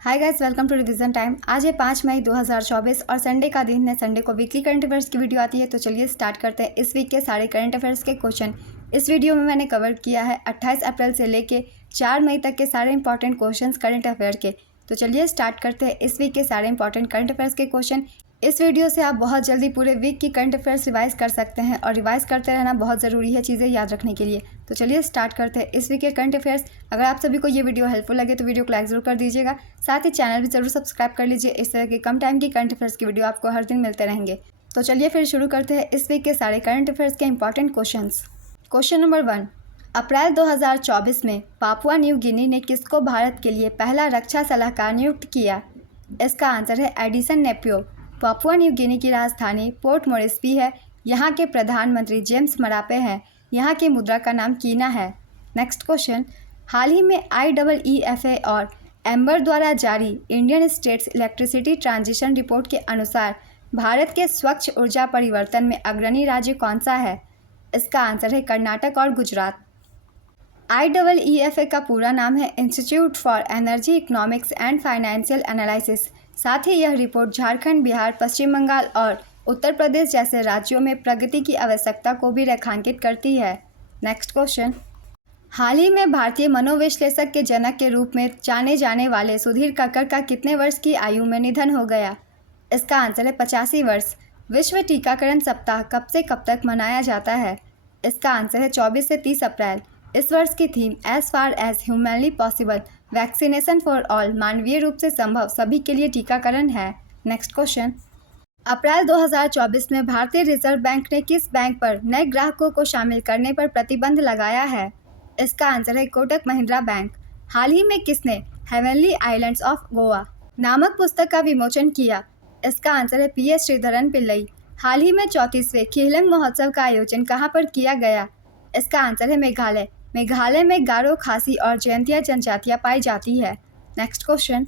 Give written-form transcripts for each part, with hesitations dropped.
Hi guys, welcome to revision time. आज है 5 मई 2024 और संडे का दिन है। संडे को वीकली करंट अफेयर्स की वीडियो आती है। तो चलिए स्टार्ट करते हैं इस वीक के सारे करंट अफेयर्स के क्वेश्चन। इस वीडियो में मैंने कवर किया है 28 अप्रैल से लेके 4 मई तक के सारे इंपॉर्टेंट क्वेश्चंस करंट अफेयर के। तो चलिए स्टार्ट करते हैं इस वीक के सारे इंपॉर्टेंट करंट अफेयर्स के क्वेश्चन। इस वीडियो से आप बहुत जल्दी पूरे वीक की करंट अफेयर्स रिवाइज कर सकते हैं और रिवाइज करते रहना बहुत ज़रूरी है चीज़ें याद रखने के लिए। तो चलिए स्टार्ट करते हैं इस वीक के करंट अफेयर्स। अगर आप सभी को ये वीडियो हेल्पफुल लगे तो वीडियो को लाइक जरूर कर दीजिएगा। साथ ही चैनल भी जरूर सब्सक्राइब कर लीजिए। इस तरह के कम टाइम की करंट अफेयर्स की वीडियो आपको हर दिन मिलते रहेंगे। तो चलिए फिर शुरू करते हैं इस वीक के सारे करंट अफेयर्स के इंपॉर्टेंट क्वेश्चंस। क्वेश्चन नंबर 1, अप्रैल 2024 में पापुआ न्यू गिनी ने किसको भारत के लिए पहला रक्षा सलाहकार नियुक्त किया? इसका आंसर है एडिसन नेपियो। पापुआ न्यू गिनी की राजधानी पोर्ट मोरिस्बी है। यहाँ के प्रधानमंत्री जेम्स मरापे हैं। यहाँ की मुद्रा का नाम कीना है। नेक्स्ट क्वेश्चन, हाल ही में IEEFA और एम्बर द्वारा जारी Indian states electricity transition report के अनुसार भारत के स्वच्छ ऊर्जा परिवर्तन में अग्रणी राज्य कौन सा है? इसका आंसर है कर्नाटक और गुजरात। IEEFA का पूरा नाम है institute for energy economics and financial analysis. साथ ही यह रिपोर्ट झारखंड, बिहार, पश्चिम बंगाल और उत्तर प्रदेश जैसे राज्यों में प्रगति की आवश्यकता को भी रेखांकित करती है। नेक्स्ट क्वेश्चन, हाल ही में भारतीय मनोविश्लेषक के जनक के रूप में जाने जाने वाले सुधीर कक्कड़ का कितने वर्ष की आयु में निधन हो गया? इसका आंसर है 85 वर्ष। विश्व टीकाकरण सप्ताह कब से कब तक मनाया जाता है? इसका आंसर है 24 से 30 अप्रैल। इस वर्ष की theme as far as humanly possible, vaccination for all, मानवीय रूप से संभव सभी के लिए टीकाकरण है। नेक्स्ट क्वेश्चन, अप्रैल 2024 में भारतीय रिजर्व बैंक ने किस बैंक पर नए ग्राहकों को शामिल करने पर प्रतिबंध लगाया है? इसका आंसर है कोटक महिंद्रा बैंक। हाल ही में किसने हेवनली आइलैंड्स ऑफ गोवा नामक पुस्तक का विमोचन किया? इसका आंसर है PS श्रीधरन पिल्लई। हाल ही में 34वें खिलंग महोत्सव का आयोजन कहाँ पर किया गया? इसका आंसर है मेघालय। मेघालय में गारो, खासी और जयंतिया जनजातियाँ पाई जाती है। नेक्स्ट क्वेश्चन,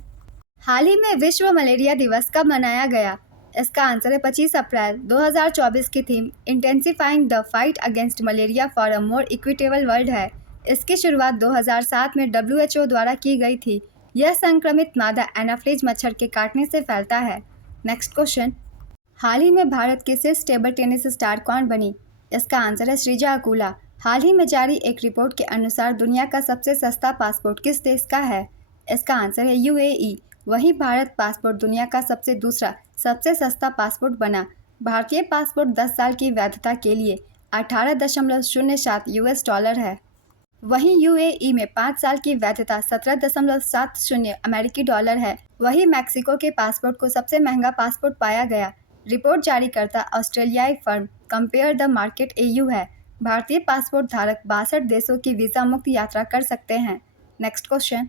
हाल ही में विश्व मलेरिया दिवस कब मनाया गया? इसका आंसर है 25 अप्रैल। 2024 की theme intensifying the fight against malaria for a more equitable world है। इसकी शुरुआत 2007 में WHO द्वारा की गई थी। यह संक्रमित मादा एनाफ्लीज मच्छर के काटने से फैलता है। नेक्स्ट क्वेश्चन, हाल ही में भारत की शीर्ष टेबल टेनिस स्टार कौन बनी? इसका आंसर है श्रीजा अकुला। हाल ही में जारी एक रिपोर्ट के अनुसार दुनिया का सबसे सस्ता पासपोर्ट किस देश का है? इसका आंसर है UAE। वहीं भारत पासपोर्ट दुनिया का दूसरा सबसे सस्ता पासपोर्ट बना। भारतीय पासपोर्ट 10 साल की वैधता के लिए 18.07 US डॉलर है। वहीं UAE में 5 साल की वैधता 17.70 अमेरिकी डॉलर है। वहीं मैक्सिको के पासपोर्ट को सबसे महंगा पासपोर्ट पाया गया। रिपोर्ट जारी करता ऑस्ट्रेलियाई firm compare the market AU है। भारतीय पासपोर्ट धारक 62 देशों की वीज़ा मुक्त यात्रा कर सकते हैं। नेक्स्ट क्वेश्चन,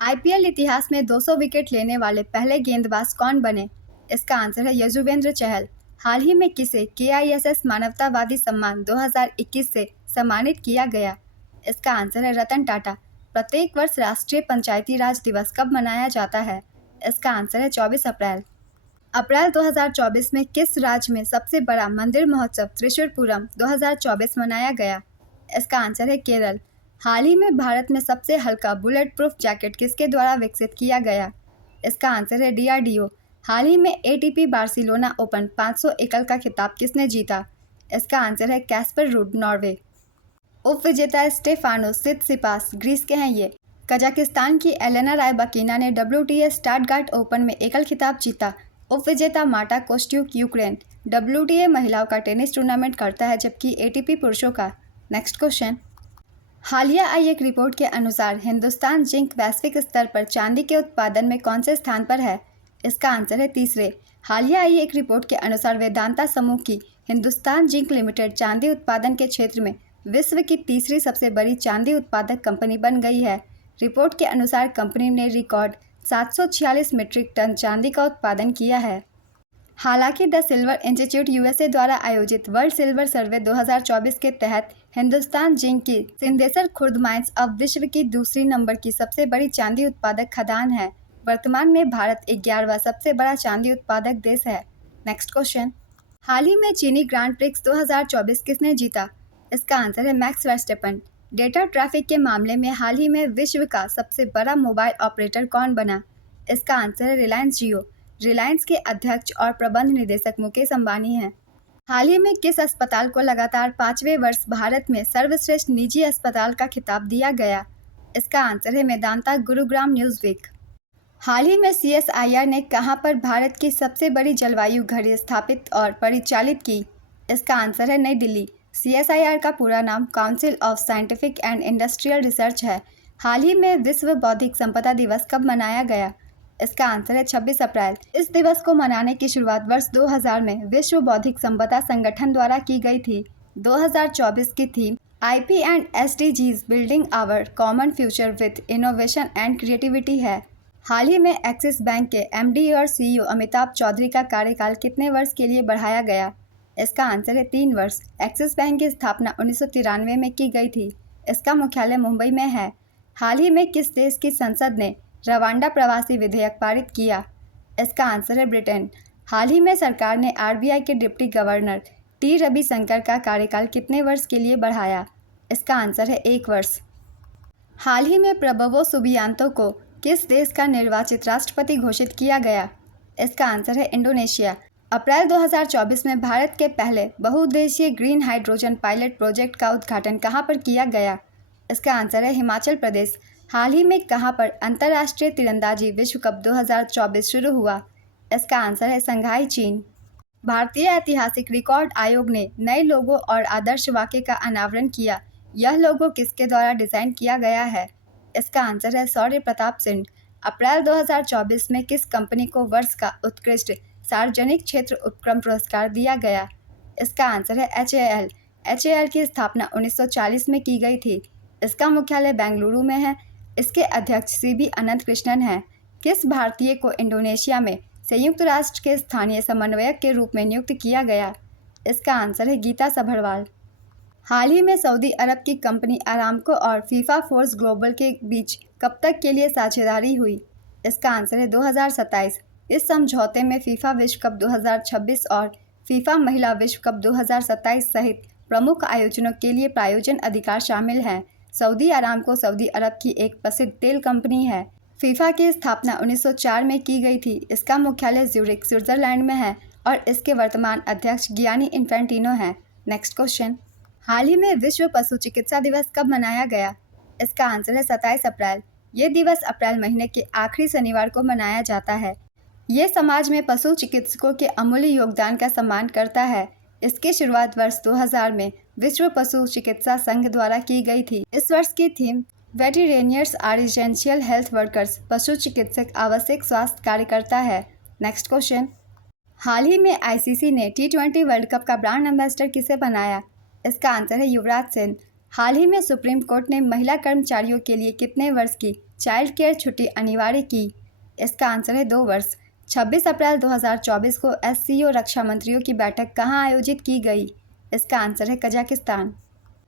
IPL इतिहास में 200 विकेट लेने वाले पहले गेंदबाज कौन बने? इसका आंसर है यजुवेंद्र चहल। हाल ही में किसे KISS मानवतावादी सम्मान 2021 से सम्मानित किया गया? इसका आंसर है रतन टाटा। प्रत्येक वर्ष राष्ट्रीय पंचायती राज दिवस कब मनाया जाता है? इसका आंसर है 24 अप्रैल। अप्रैल 2024 में किस राज्य में सबसे बड़ा मंदिर महोत्सव त्रिशूरपुरम 2024 मनाया गया? इसका आंसर है केरल। हाल ही में भारत में सबसे हल्का बुलेट प्रूफ जैकेट किसके द्वारा विकसित किया गया? इसका आंसर है DRDO। हाल ही में ATP बार्सिलोना ओपन 500 एकल का खिताब किसने जीता? इसका आंसर है कैस्पर रूड, नॉर्वे। उप विजेता स्टेफानोस सित्सिपास ग्रीस के हैं ये। कजाकिस्तान की एलेना रायबाकिना ने WTA स्टटगार्ट ओपन में एकल खिताब जीता। उप विजेता मार्टा कोस्ट्यूक यूक्रेन। WTA महिलाओं का टेनिस टूर्नामेंट करता है जबकि ATP पुरुषों का। नेक्स्ट क्वेश्चन, हालिया आई एक रिपोर्ट के अनुसार हिंदुस्तान जिंक वैश्विक स्तर पर चांदी के उत्पादन में कौन से स्थान पर है? इसका आंसर है तीसरे। हालिया आई एक रिपोर्ट के अनुसार वेदांता समूह की हिंदुस्तान जिंक लिमिटेड चांदी उत्पादन के क्षेत्र में विश्व की तीसरी सबसे बड़ी चांदी उत्पादक कंपनी बन गई है। रिपोर्ट के अनुसार कंपनी ने रिकॉर्ड 746 मीट्रिक टन चांदी का उत्पादन किया है। हालांकि द सिल्वर इंस्टीट्यूट USA द्वारा आयोजित वर्ल्ड सिल्वर सर्वे 2024 के तहत हिंदुस्तान जिंक की सिंदेसर खुर्द माइंस अब विश्व की दूसरी नंबर की सबसे बड़ी चांदी उत्पादक खदान है। वर्तमान में भारत 11वां सबसे बड़ा चांदी उत्पादक देश है। नेक्स्ट क्वेश्चन, हाल ही में चीनी ग्रांड प्रिक्स 2024 किसने जीता? इसका आंसर है मैक्स वर्स्टेपन। डेटा ट्रैफिक के मामले में हाल ही में विश्व का सबसे बड़ा मोबाइल ऑपरेटर कौन बना? इसका आंसर है रिलायंस जियो। रिलायंस के अध्यक्ष और प्रबंध निदेशक मुकेश अंबानी हैं। हाल ही में किस अस्पताल को लगातार 5वें वर्ष भारत में सर्वश्रेष्ठ निजी अस्पताल का खिताब दिया गया? इसका आंसर है मेदांता गुरुग्राम न्यूज़वीक। हाल ही में CSIR ने कहां पर भारत की सबसे बड़ी जलवायु घड़ी स्थापित और परिचालित की? इसका आंसर है नई दिल्ली। CSIR का पूरा नाम council of scientific and industrial research है। हाल ही में विश्व बौद्धिक संपदा दिवस कब मनाया गया? इसका आंसर है 26 अप्रैल। इस दिवस को मनाने की शुरुआत वर्ष 2000 में विश्व बौद्धिक संपदा संगठन द्वारा की गई थी। 2024 की theme IP and SDGs building our common future with innovation and creativity है। हाल ही में एक्सिस बैंक के MD और CEO अमिताभ चौधरी का कार्यकाल कितने वर्ष के लिए बढ़ाया गया? इसका आंसर है 3 वर्ष। एक्सिस बैंक की स्थापना 1993 में की गई थी। इसका मुख्यालय मुंबई में है। हाल ही में किस देश की संसद ने रवांडा प्रवासी विधेयक पारित किया? इसका आंसर है ब्रिटेन। हाल ही में सरकार ने RBI के डिप्टी गवर्नर T रविशंकर का कार्यकाल कितने वर्ष के लिए बढ़ाया? इसका आंसर है 1 वर्ष। हाल ही में प्रबोवो सुबियांतो को किस देश का निर्वाचित राष्ट्रपति घोषित किया गया? इसका आंसर है इंडोनेशिया। अप्रैल 2024 में भारत के पहले बहुउद्देशीय ग्रीन हाइड्रोजन पायलट प्रोजेक्ट का उद्घाटन कहां पर किया गया? इसका आंसर है हिमाचल प्रदेश। हाल ही में कहां पर अंतर्राष्ट्रीय तीरंदाजी विश्व कप 2024 शुरू हुआ? इसका आंसर है संघाई, चीन। भारतीय ऐतिहासिक रिकॉर्ड आयोग ने नए लोगो और आदर्श वाक्य का अनावरण किया। यह लोगो किसके द्वारा डिज़ाइन किया गया है? इसका आंसर है शौर्य प्रताप सिंह। अप्रैल 2024 में किस कंपनी को वर्ष का उत्कृष्ट सार्वजनिक क्षेत्र उपक्रम पुरस्कार दिया गया? इसका आंसर है HAL। HAL की स्थापना 1940 में की गई थी। इसका मुख्यालय बेंगलुरु में है। इसके अध्यक्ष CB अनंत कृष्णन हैं। किस भारतीय को इंडोनेशिया में संयुक्त राष्ट्र के स्थानीय समन्वयक के रूप में नियुक्त किया गया? इसका आंसर है गीता सभरवाल। हाल ही में सऊदी अरब की कंपनी अरामको और फीफा फोर्स ग्लोबल के बीच कब तक के लिए साझेदारी हुई? इसका आंसर है 2027। इस समझौते में फीफा विश्व कप 2026 और फीफा महिला विश्व कप 2027 सहित प्रमुख आयोजनों के लिए प्रायोजन अधिकार शामिल हैं। सऊदी अरामको सऊदी अरब की एक प्रसिद्ध तेल कंपनी है। फीफा की स्थापना 1904 में की गई थी। इसका मुख्यालय ज्यूरिख, स्विट्जरलैंड में है और इसके वर्तमान अध्यक्ष गियानी इन्फेंटिनो हैं। Next question. हाल ही में विश्व पशु चिकित्सा दिवस कब मनाया गया? इसका आंसर है 27 अप्रैल। ये दिवस अप्रैल महीने के आखिरी शनिवार को मनाया जाता है। ये समाज में पशु चिकित्सकों के अमूल्य योगदान का सम्मान करता है। इसकी शुरुआत वर्ष 2000 में विश्व पशु चिकित्सा संघ द्वारा की गई थी। इस वर्ष की theme veterinarians are essential health workers, पशु चिकित्सक आवश्यक स्वास्थ्य कार्यकर्ता है। Next question. हाल ही में ICC ने T20 वर्ल्ड कप का ब्रांड एम्बेसडर किसे बनाया? इसका आंसर है युवराज सिंह। हाल ही में सुप्रीम कोर्ट ने महिला कर्मचारियों के लिए कितने वर्ष की चाइल्ड केयर छुट्टी अनिवार्य की? इसका आंसर है 2 वर्ष। 26 अप्रैल 2024 को SCO रक्षा मंत्रियों की बैठक कहां आयोजित की गई? इसका आंसर है कजाकिस्तान।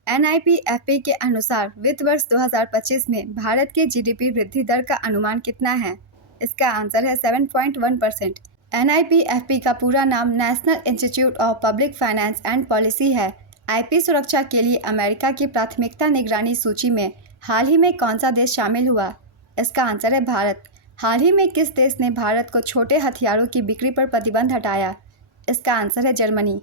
NIPFP के अनुसार वित्त वर्ष 2025 में भारत के GDP वृद्धि दर का अनुमान कितना है? इसका आंसर है 7.1%। NIPFP का पूरा नाम national institute of public finance and policy है। IP सुरक्षा के लिए अमेरिका की प्राथमिकता निगरानी सूची में हाल ही में कौन सा देश शामिल हुआ? इसका आंसर है भारत। हाल ही में किस देश ने भारत को छोटे हथियारों की बिक्री पर प्रतिबंध हटाया? इसका आंसर है जर्मनी।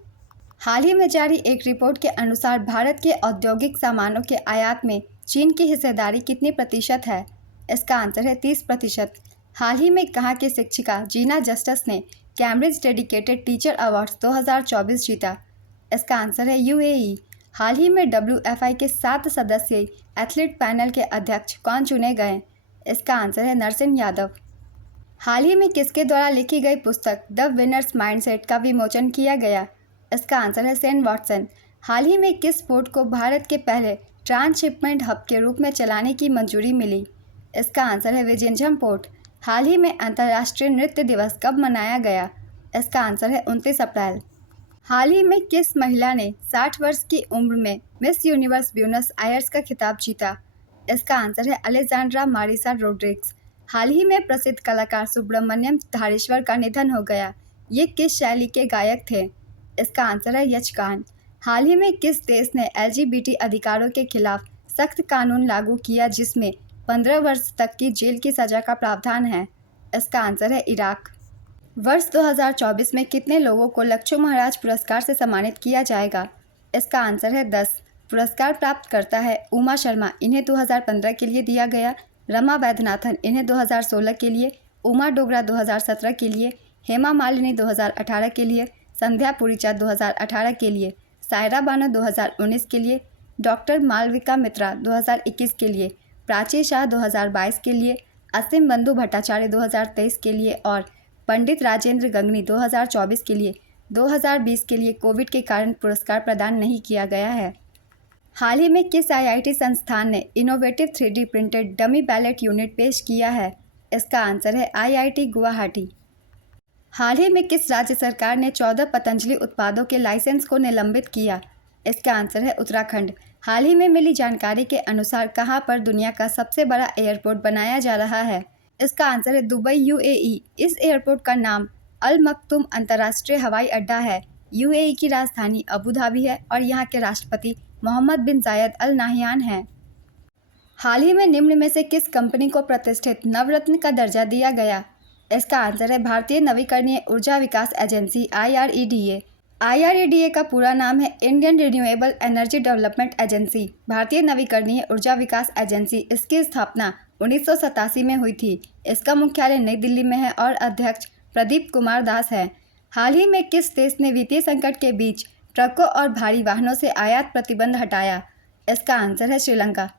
हाल ही में जारी एक रिपोर्ट के अनुसार भारत के औद्योगिक सामानों के आयात में चीन की हिस्सेदारी कितनी प्रतिशत है? इसका आंसर है 30%। हाल ही में कहाँ की शिक्षिका जीना जस्टिस ने कैम्ब्रिज डेडिकेटेड टीचर अवार्ड्स 2024 जीता? इसका आंसर है UAE। हाल ही में WFI के 7 सदस्यीय एथलीट पैनल के अध्यक्ष कौन चुने गए? इसका आंसर है नरसिंह यादव। हाल ही में किसके द्वारा लिखी गई पुस्तक द विनर्स माइंडसेट का विमोचन किया गया? इसका आंसर है सेन वॉटसन। हाल ही में किस पोर्ट को भारत के पहले ट्रांसशिपमेंट हब के रूप में चलाने की मंजूरी मिली? इसका आंसर है विजिंझम पोर्ट। हाल ही में अंतर्राष्ट्रीय नृत्य दिवस कब मनाया गया? इसका आंसर है 29 अप्रैल। हाल ही में किस महिला ने 60 वर्ष की उम्र में मिस यूनिवर्स ब्यूनस आयर्स का खिताब जीता? इसका आंसर है अलेक्जेंड्रा मारिसा रोड्रिग्स। हाल ही में प्रसिद्ध कलाकार सुब्रमण्यम धारेश्वर का निधन हो गया। ये किस शैली के गायक थे? इसका आंसर है यक्षगान। हाल ही में किस देश ने LGBT अधिकारों के खिलाफ सख्त कानून लागू किया जिसमें 15 वर्ष तक की जेल की सज़ा का प्रावधान है? इसका आंसर है इराक। वर्ष 2024 में कितने लोगों को लक्ष्मण महाराज पुरस्कार से सम्मानित किया जाएगा? इसका आंसर है 10। पुरस्कार प्राप्त करता है उमा शर्मा, इन्हें 2015 के लिए दिया गया, रमा वैद्यनाथन, इन्हें 2016 के लिए, उमा डोगरा 2017 के लिए, हेमा मालिनी 2018 के लिए, संध्या पुरीचा 2018 के लिए, सायरा बानो 2019 के लिए, डॉक्टर मालविका मित्रा 2021 के लिए, प्राची शाह 2022 के लिए, असीम बंधु भट्टाचार्य 2023 के लिए और पंडित राजेंद्र गंगनी 2024 के लिए। 2020 के लिए कोविड के कारण पुरस्कार प्रदान नहीं किया गया है। हाल ही में किस आईआईटी संस्थान ने innovative 3D printed dummy ballot unit पेश किया है? इसका आंसर है आईआईटी गुवाहाटी। हाल ही में किस राज्य सरकार ने 14 पतंजलि उत्पादों के लाइसेंस को निलंबित किया? इसका आंसर है उत्तराखंड। हाल ही में मिली जानकारी के अनुसार कहां पर दुनिया का सबसे बड़ा एयरपोर्ट बनाया जा रहा है? इसका आंसर है दुबई, यूएई। इस एयरपोर्ट का नाम अल मक्तूम अंतर्राष्ट्रीय हवाई अड्डा है। यूएई की राजधानी अबू धाबी है और यहाँ के राष्ट्रपति मोहम्मद बिन जायद अल नाहियान हैं। हाल ही में निम्न में से किस कंपनी को प्रतिष्ठित नवरत्न का दर्जा दिया गया? इसका आंसर है भारतीय नवीकरणीय ऊर्जा विकास एजेंसी IREDA। IREDA का पूरा नाम है Indian renewable energy development agency, भारतीय नवीकरणीय ऊर्जा विकास एजेंसी। इसकी स्थापना 1987 में हुई थी। इसका मुख्यालय नई दिल्ली में है और अध्यक्ष प्रदीप कुमार दास है। हाल ही में किस देश ने वित्तीय संकट के बीच ट्रकों और भारी वाहनों से आयात प्रतिबंध हटाया? इसका आंसर है श्रीलंका।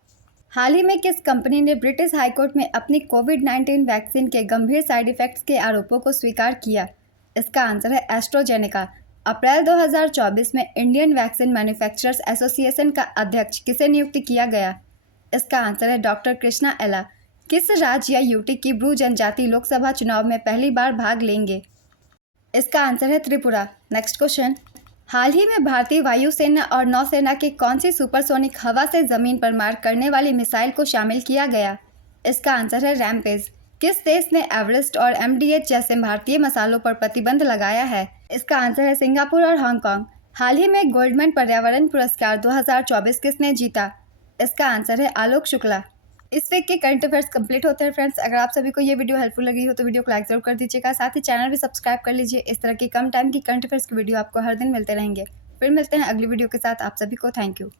हाल ही में किस कंपनी ने ब्रिटिश हाईकोर्ट में अपनी कोविड-19 वैक्सीन के गंभीर साइड इफेक्ट्स के आरोपों को स्वीकार किया? इसका आंसर है एस्ट्राजेनेका। अप्रैल 2024 में इंडियन वैक्सीन मैन्युफैक्चरर्स एसोसिएशन का अध्यक्ष किसे नियुक्त किया गया? इसका आंसर है डॉक्टर कृष्णा एला। किस राज्य या यूटी की ब्रू जनजाति लोकसभा चुनाव में पहली बार भाग लेंगे? इसका आंसर है त्रिपुरा। नेक्स्ट क्वेश्चन, हाल ही में भारतीय वायुसेना और नौसेना की कौन सी सुपरसोनिक हवा से जमीन पर मार करने वाली मिसाइल को शामिल किया गया? इसका आंसर है रैमपेज। किस देश ने एवरेस्ट और MDH जैसे भारतीय मसालों पर प्रतिबंध लगाया है? इसका आंसर है सिंगापुर और हांगकांग। हाल ही में गोल्डमैन पर्यावरण पुरस्कार 2024 किसने जीता? इसका आंसर है आलोक शुक्ला। इस वीक के करंट अफेयर्स कंप्लीट होते हैं फ्रेंड्स। अगर आप सभी को ये वीडियो हेल्पफुल लगी हो तो वीडियो को लाइक जरूर कर दीजिएगा, साथ ही चैनल भी सब्सक्राइब कर लीजिए। इस तरह की कम टाइम की करंट अफेयर्स की वीडियो आपको हर दिन मिलते रहेंगे। फिर मिलते हैं अगली वीडियो के साथ। आप सभी को थैंक यू।